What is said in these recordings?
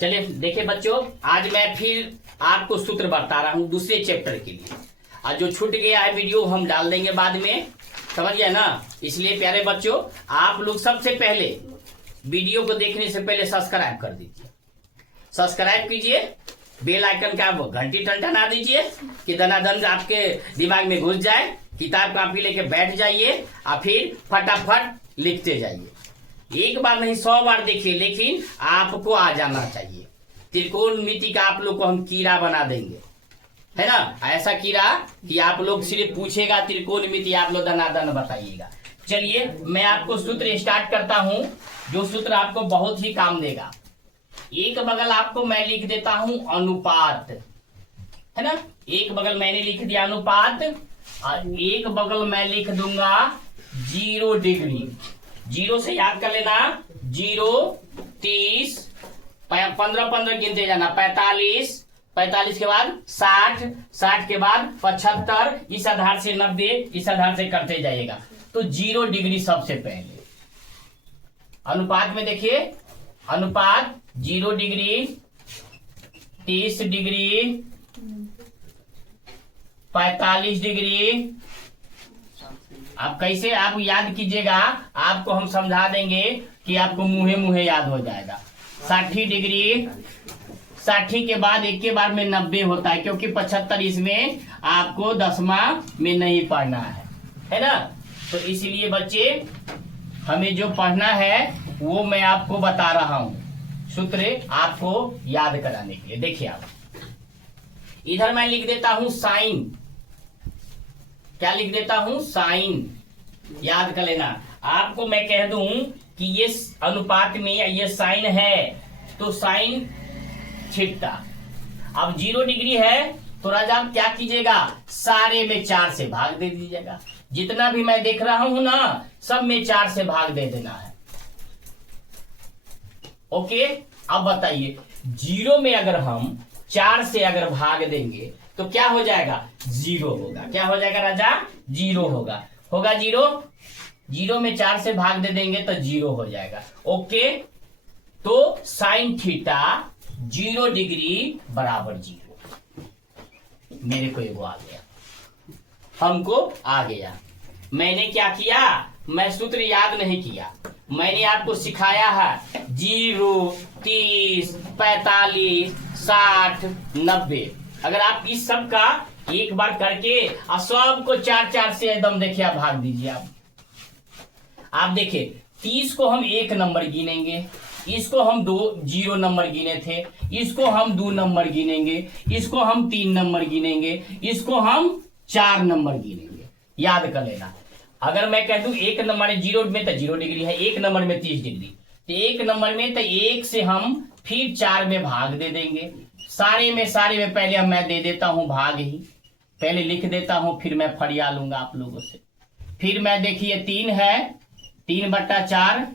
चलिए देखिए बच्चों, आज मैं फिर आपको सूत्र बता रहा हूँ दूसरे चैप्टर के लिए। आज जो छूट गया है वीडियो हम डाल देंगे बाद में, समझ गए ना। इसलिए प्यारे बच्चों, आप लोग सबसे पहले वीडियो को देखने से पहले सब्सक्राइब कर दीजिए, सब्सक्राइब कीजिए, बेल आइकन का घंटी टना दीजिए कि दनादन आपके दिमाग में घुस जाए। किताब कापी लेके बैठ जाइए और फिर फटाफट लिखते जाइए। एक बार नहीं 100 बार देखिए, लेकिन आपको आ जाना चाहिए। त्रिकोणमिति का आप लोग को हम कीड़ा बना देंगे, है ना। ऐसा कीड़ा कि आप लोग सिर्फ पूछेगा त्रिकोणमिति, आप लोग दनादन बताइएगा। चलिए मैं आपको सूत्र स्टार्ट करता हूं, जो सूत्र आपको बहुत ही काम देगा। एक बगल आपको मैं लिख देता हूं अनुपात, है ना। एक बगल मैंने लिख दिया अनुपात और एक बगल मैं लिख दूंगा 0 डिग्री। 0 से याद कर लेना, 0, 30, 15 गिनते जाना, 45, 45 के बाद 60, 60 के बाद 75, इस आधार से 90, इस आधार से करते जाइएगा। तो 0 डिग्री सबसे पहले अनुपात में देखिए, अनुपात 0 डिग्री, 30 डिग्री, 45 डिग्री। आप कैसे आप याद कीजिएगा, आपको हम समझा देंगे कि आपको मुहे मुहे याद हो जाएगा। 60 डिग्री, 60 के बाद एक के बार में 90 होता है, क्योंकि 75 इसमें आपको 10वां में नहीं पढ़ना है ना। तो इसलिए बच्चे हमें जो पढ़ना है वो मैं आपको बता रहा हूं, सूत्र आपको याद कराने के लिए। देखिए आप इधर मैं लिख देता हूं साइन, क्या लिख देता हूं, साइन। याद कर लेना। आपको मैं कह दूं कि ये अनुपात में ये साइन है तो साइन थीटा। अब 0 डिग्री है तो राजा आप क्या कीजिएगा, सारे में 4 से भाग दे दीजिएगा। जितना भी मैं देख रहा हूं ना, सब में 4 से भाग दे देना है। ओके, अब बताइए 0 में अगर हम 4 से अगर भाग देंगे तो क्या हो जाएगा, 0 होगा। क्या हो जाएगा राजा, 0 होगा। होगा 0, 0 में 4 से भाग दे देंगे तो 0 हो जाएगा। ओके, तो साइन थीटा 0 डिग्री बराबर 0। मेरे को एगो आ गया, हमको आ गया। मैंने क्या किया, मैं सूत्र याद नहीं किया, मैंने आपको सिखाया है 0, 30, 45, 60, 90। अगर आप इस सब का एक बार करके और सबको 4-4 से एकदम देखिए आप भाग दीजिए। आप देखिए 30 को हम 1 नंबर गिनेंगे, इसको हम 0 नंबर गिने थे, इसको हम 2 नंबर गिनेंगे, इसको हम 3 नंबर गिनेंगे, इसको हम 4 नंबर गिनेंगे। याद कर लेना। अगर मैं कह दूं 1 नंबर में 0 में तो 0 डिग्री है, 1 नंबर में 30 डिग्री, तो 1 नंबर में तो 1 से हम फिर 4 में भाग दे देंगे। सारे में पहले मैं दे देता हूं भाग ही, पहले लिख देता हूं, फिर मैं फरिया लूंगा आप लोगों से। फिर मैं देखिए 3 है, 3/4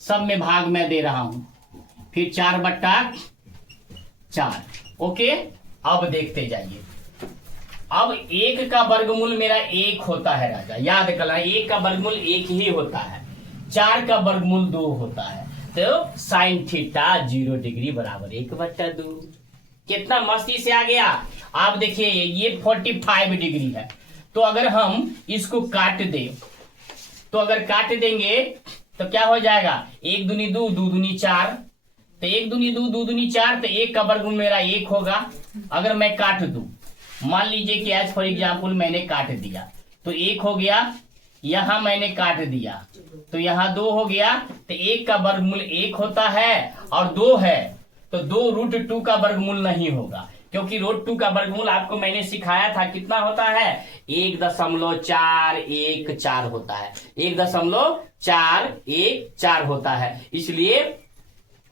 सब में भाग मैं दे रहा हूं, फिर 4/4। ओके, अब देखते जाइए। अब 1 का वर्गमूल मेरा 1 होता है राजा, याद करना। 1 का वर्गमूल 1 ही होता है, 4 का वर्गमूल 2 होता है। तो साइन थीटा 0 डिग्री बराबर 1/2। कितना मस्ती से आ गया। आप देखिए ये 45 डिग्री है, तो अगर हम इसको काट दें, तो अगर काट देंगे तो क्या हो जाएगा, 1 दूनी 2, 2 दूनी 4, तो 1 दूनी 2, 2 दूनी 4, तो 1 का वर्गमूल मेरा 1 होगा। अगर मैं काट दूं, मान लीजिए कि एज फॉर एग्जाम्पल मैंने काट दिया तो 1 हो गया, यहां मैंने काट दिया तो यहां 2 हो गया। तो 1 का वर्गमूल 1 होता है और 2 है तो 2√2 का वर्गमूल नहीं होगा, क्योंकि √2 का वर्गमूल आपको मैंने सिखाया था कितना होता है, 1.414 होता है, 1.414 होता है। इसलिए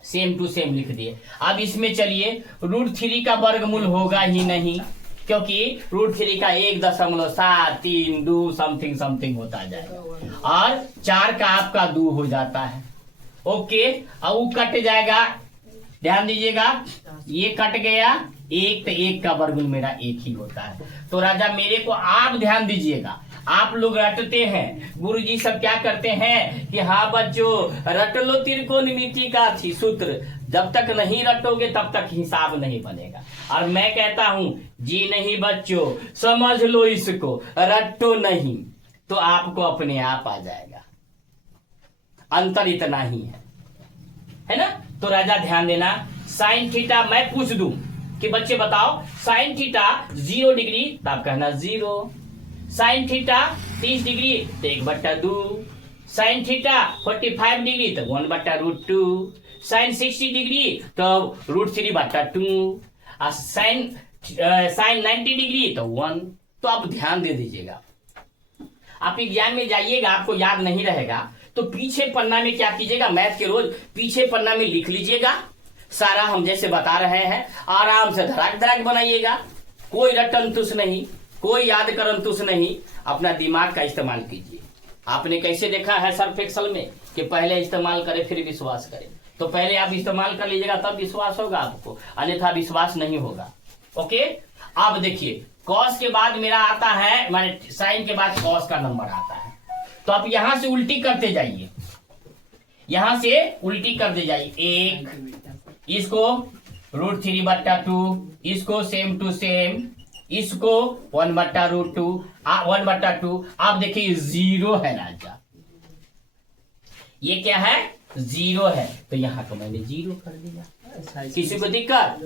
सेम टू सेम लिख दिए। अब इसमें चलिए √3 का वर्गमूल होगा ही नहीं, क्योंकि √3 का 1.732 समथिंग होता जाएगा, और 4 का आपका 2 हो जाता है। ओके, अब वो कट जाएगा, ध्यान दीजिएगा, ये कट गया 1, तो 1 का वर्गमूल मेरा 1 ही होता है। तो राजा मेरे को आप ध्यान दीजिएगा, आप लोग रटते हैं, गुरुजी सब क्या करते हैं कि हाँ बच्चों रट लो त्रिकोणमिति का सूत्र, जब तक नहीं रटोगे तब तक हिसाब नहीं बनेगा। और मैं कहता हूं जी नहीं बच्चों, समझ लो इसको, रटो नहीं तो आपको अपने आप आ जाएगा। अंतर इतना ही है ना। तो राजा ध्यान देना, साइन थीटा मैं पूछ दूं कि बच्चे बताओ साइन थीटा 0 डिग्री तो आप कहना 0, साइन थीटा 30 डिग्री तो 1/2, साइन थीटा 45 डिग्री तो 1/√2, साइन 60 डिग्री तो √3/2, साइन 90 डिग्री तो 1। तो आप ध्यान दे दीजिएगा, आप एग्जाम में जाइएगा आपको याद नहीं रहेगा तो पीछे पन्ना में क्या कीजिएगा, मैथ के रोज पीछे पन्ना में लिख लीजिएगा, सारा हम जैसे बता रहे हैं आराम से धड़ाक धड़ाक बनाइएगा, कोई रटन तुस नहीं, कोई याद करन तुस नहीं, अपना दिमाग का इस्तेमाल कीजिए। आपने कैसे देखा है सर्फ एक्सेल में कि पहले इस्तेमाल करे फिर विश्वास करे, तो पहले आप इस्तेमाल कर लीजिएगा तब विश्वास होगा आपको, अन्यथा विश्वास नहीं होगा। ओके, अब देखिए कॉस के बाद मेरा आता है, माने साइन के बाद कॉस का नंबर आता है, तो आप यहां से उल्टी करते जाइए, यहां से उल्टी करते जाइए, 1 इसको √3/2, इसको सेम टू सेम, इसको 1/√2 1/2। आप देखिए 0 है राजा, ये क्या है 0 है, तो यहां को मैंने 0 कर दिया। किसी को दिक्कत,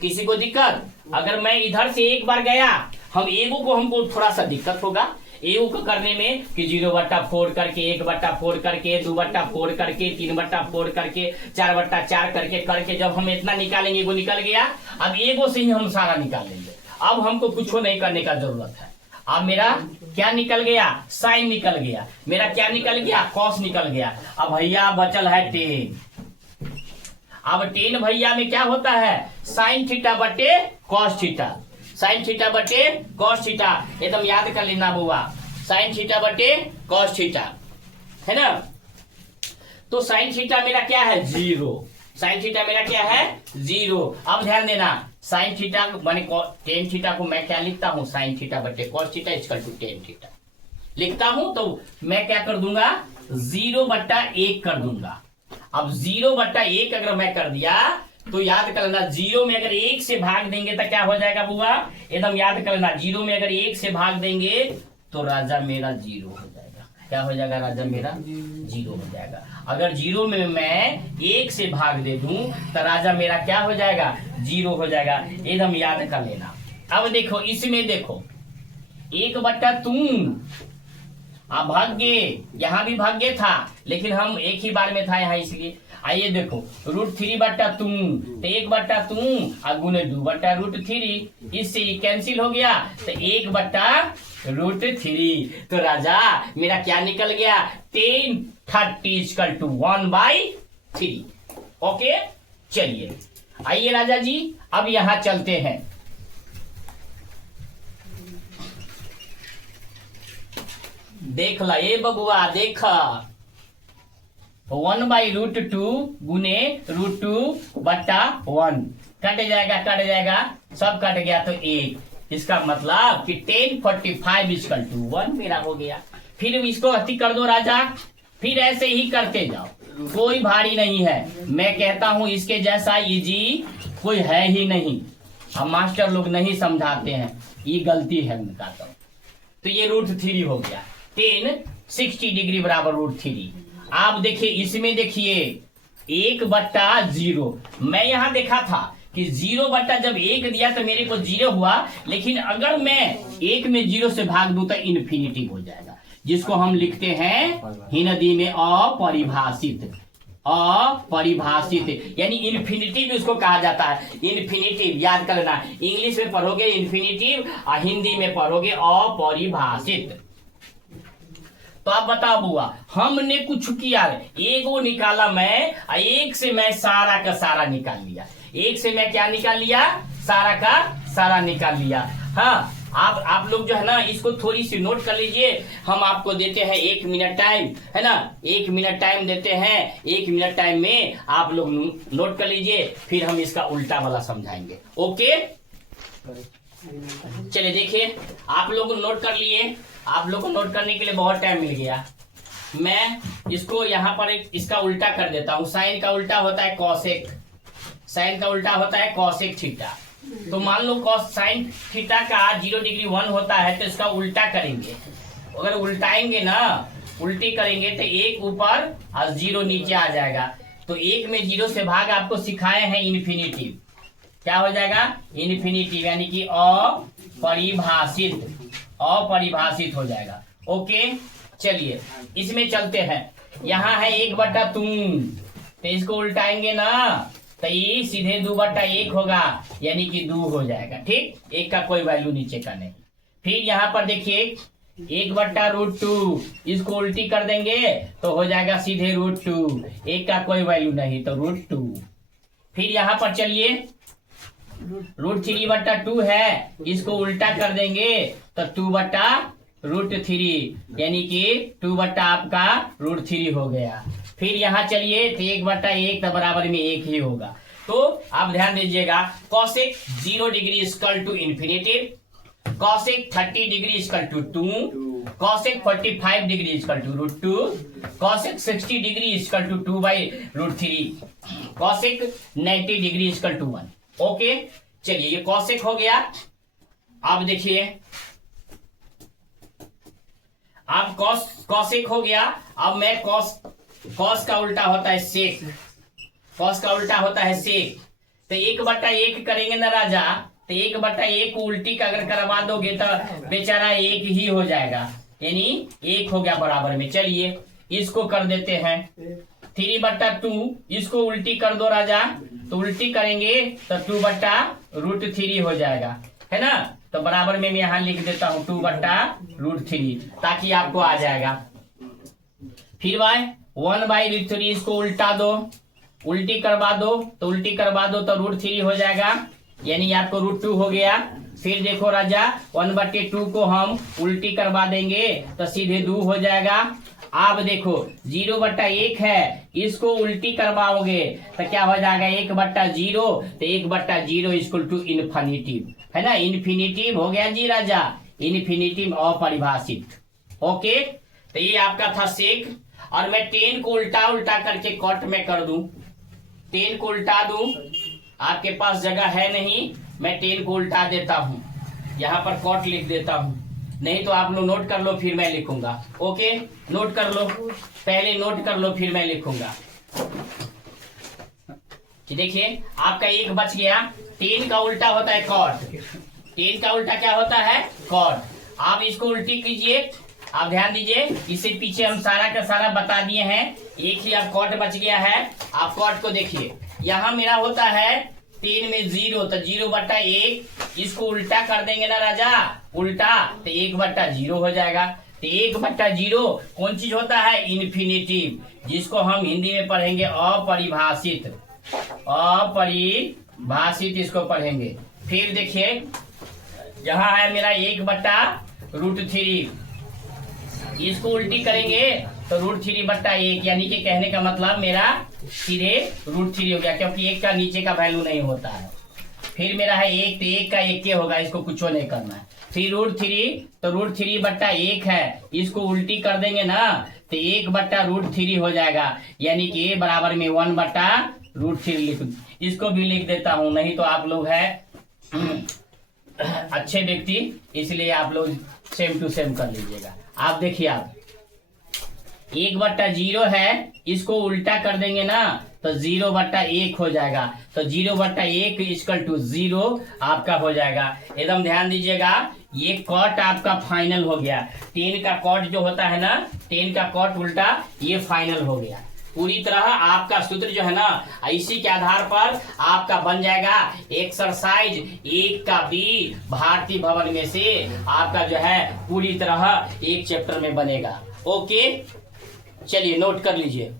किसी को दिक्कत? अगर मैं इधर से एक बार गया, हम एगो को हमको थोड़ा सा दिक्कत होगा एगो को करने में कि 0/4 करके 1/4 करके 2/4 करके 3/4 करके 4/4 करके जब हम इतना निकालेंगे, एगो निकल गया, अब एगो से ही हम सारा निकालेंगे। अब हमको कुछ नहीं करने का जरूरत है। अब मेरा क्या निकल गया, साइन निकल गया, मेरा क्या निकल गया, कॉस निकल गया। अब भैया बचल है 10। अब 10 भैया में क्या होता है, साइन थीटा बटे कॉस थीटा, साइन थीटा बटे कॉस थीटा, एकदम याद कर लेना बुआ, साइन थीटा बटे कॉस थीटा, है ना। तो साइन थीटा मेरा क्या है 0, साइन थीटा मेरा क्या है 0। अब ध्यान देना, साइन थीटा माने टेन थीटा को मैं क्या लिखता हूं, साइन थीटा बटे cos theta equal to tan theta लिखता हूं, तो मैं क्या कर दूंगा 0/1 कर दूंगा। अब 0/1 अगर मैं कर दिया तो याद कर लेना, 0 में अगर 1 से भाग देंगे तो क्या हो जाएगा बुआ, एकदम याद कर लेना, 0 में अगर 1 से भाग देंगे तो राजा मेरा 0 हो जाएगा। क्या हो जाएगा राजा मेरा 0 हो जाएगा। अगर 0 में मैं 1 से भाग दे दूं तो राजा मेरा क्या हो जाएगा 0 हो जाएगा, एकदम याद कर लेना। अब देखो इसमें देखो 1/3 आप भाग्य, यहाँ भी भाग्य था लेकिन हम एक ही बार में था यहाँ, इसलिए आइए देखो √3/2 तो 1/2 और गुने 2/√3, इससे कैंसिल हो गया तो 1/√3। तो राजा मेरा क्या निकल गया 10/30 = 1/3। ओके, चलिए आइए राजा जी अब यहां चलते हैं। देख ला ये बबुआ, देखा 1/√2 गुने √2/1 कट जाएगा, सब कट गया तो 1, इसका मतलब कि 10/45 = 1 मेरा हो गया। फिर इसको अति कर दो राजा, फिर ऐसे ही करते जाओ, कोई भारी नहीं है। मैं कहता हूं इसके जैसा इजी कोई है ही नहीं, हम मास्टर लोग नहीं समझाते हैं, ये गलती है उनका। तो ये √3 हो गया, 10 60 डिग्री बराबर √3। आप देखिए इसमें देखिए 1/0, मैं यहां देखा था कि 0 जब 1 दिया तो मेरे को 0 हुआ, लेकिन अगर मैं 1 में 0 से भाग दूं तो इन्फिनिटी हो जाएगा, जिसको हम लिखते हैं हिंदी में अपरिभाषित, अपरिभाषित यानी इन्फिनिटिव उसको कहा जाता है। इन्फिनिटिव याद कर लेना, इंग्लिश में पढ़ोगे इन्फिनिटिव और हिंदी में पढ़ोगे अपरिभाषित। तो आप बताओ बुआ, हमने कुछ किया, एगो निकाला मैं, 1 से मैं सारा का सारा निकाल लिया, 1 से मैं क्या निकाल लिया, सारा का सारा निकाल लिया। हाँ, आप लोग जो है ना इसको थोड़ी सी नोट कर लीजिए, हम आपको देते हैं 1 मिनट टाइम, है ना, 1 मिनट टाइम देते हैं, 1 मिनट टाइम में आप लोग नोट कर लीजिए, फिर हम इसका उल्टा वाला समझाएंगे। ओके, चलिए देखिए, आप लोग नोट कर लिए, आप लोग को नोट करने के लिए बहुत टाइम मिल गया। मैं इसको यहाँ पर इसका उल्टा कर देता हूँ। साइन का उल्टा होता है कॉसेक, साइन का उल्टा होता है कॉसेक थीटा। तो मान लो कॉस साइन थीटा का 0 डिग्री 1 होता है, तो इसका उल्टा करेंगे। अगर उल्टाएंगे ना, उल्टी करेंगे तो 1 ऊपर और 0 नीचे आ जाएगा। तो 1 में 0 से भाग आपको सिखाए हैं इन्फिनिटिव। क्या हो जाएगा? इन्फिनिटिव, यानी कि अपरिभाषित, अपरिभाषित हो जाएगा। ओके, चलिए इसमें चलते हैं। यहाँ है 1/3, तो इसको उल्टाएंगे ना तो ये सीधे 2/1 होगा, यानी कि 2 हो जाएगा। ठीक, 1 का कोई वैल्यू नीचे का नहीं। फिर यहाँ पर देखिए 1/√2, इसको उल्टी कर देंगे तो हो जाएगा सीधे √2, 1 का कोई वैल्यू नहीं तो √2। फिर यहाँ पर चलिए √3/2 है, इसको उल्टा कर देंगे तो 2/√3, यानी कि 2 आपका √3 हो गया। फिर यहाँ चलिए तो 1/1 तो बराबर में 1 ही होगा। तो आप ध्यान दीजिएगा, cosec 0 degree equal to infinitive, cosec 30 degree equal to 2, cosec 45 degree equal to √2, cosec 60 degree equal to 2/√3, cosec 90 degree equal to 1। Okay, चलिए ये कॉसेक हो गया। अब देखिए, अब कॉसेक हो गया। अब मैं कॉस का उल्टा होता है सेक, कॉस का उल्टा होता है सेक। तो 1/1 करेंगे ना राजा, तो 1/1 को उल्टी का अगर करवा दोगे तो बेचारा 1 ही हो जाएगा, यानी 1 हो गया बराबर में। चलिए इसको कर देते हैं 3/2, इसको उल्टी कर दो राजा, तो उल्टी करेंगे तो 2/√3 हो जाएगा, है ना। तो बराबर में मैं यहाँ लिख देता हूँ 2/√3, ताकि आपको आ जाएगा। फिर भाई 1/√3, इसको उल्टा दो, उल्टी करवा दो, तो उल्टी करवा दो तो √3 हो जाएगा, यानी आपको √2 हो गया। फिर देखो राजा 1/2 को हम उल्टी करवा देंगे तो सीधे 2 हो जाएगा। अब देखो 0/1 है, इसको उल्टी करवाओगे तो क्या हो जाएगा 1/0, तो 1/0 इक्वल टू इन्फिनिटिव, है ना। इन्फिनिटिव हो गया जी राजा, इन्फिनिटिव अपरिभाषित। ओके, तो ये आपका था सेक। और मैं 10 को उल्टा उल्टा करके कॉट में कर दूं, 10 को उल्टा दूं, आपके पास जगह है नहीं, मैं 10 को उल्टा देता हूं, यहाँ पर कॉट लिख देता हूं, नहीं तो आप लोग नोट कर लो फिर मैं लिखूंगा। ओके, नोट कर लो, पहले नोट कर लो फिर मैं लिखूंगा। देखिए आपका 1 बच गया। 10 का उल्टा होता है कॉट, 10 का उल्टा क्या होता है? कॉट। आप इसको उल्टी कीजिए, आप ध्यान दीजिए, इससे पीछे हम सारा का सारा बता दिए हैं, एक ही अब कॉट बच गया है। आप कॉट को देखिए, यहाँ मेरा होता है 3 में 0, तो 0/1, इसको उल्टा कर देंगे ना राजा, उल्टा, तो 1/0 हो जाएगा। तो 1/0 कौन चीज होता है? इन्फिनिटिव, जिसको हम हिंदी में पढ़ेंगे अपरिभाषित, अपरिभाषित इसको पढ़ेंगे। फिर देखिए यहाँ है मेरा 1/√3, इसको उल्टी करेंगे तो √3/1, यानी कि कहने का मतलब मेरा सीधे √3 हो गया, क्योंकि 1 का नीचे का वैल्यू नहीं होता है। फिर मेरा है 1, तो 1 का 1 के होगा, इसको कुछ नहीं करना है। फिर √3, तो √3/1 है, इसको उल्टी कर देंगे ना तो 1/√3 हो जाएगा, यानी कि बराबर में 1/√3 लिख, इसको भी लिख देता हूं, नहीं तो आप लोग है अच्छे व्यक्ति, इसलिए आप लोग सेम टू सेम कर लीजिएगा। आप देखिए, आप 1/0 है, इसको उल्टा कर देंगे ना तो 0/1 हो जाएगा, तो 0/1 इक्वल टू 0 आपका हो जाएगा। एकदम ध्यान दीजिएगा, ये कॉट आपका फाइनल हो गया। 10 का कॉट जो होता है ना, 10 का कॉट उल्टा, ये फाइनल हो गया। पूरी तरह आपका सूत्र जो है ना, इसी के आधार पर आपका बन जाएगा एक्सरसाइज 1 का B भारती भवन में से आपका जो है पूरी तरह एक चैप्टर में बनेगा। ओके, चलिए नोट कर लीजिए।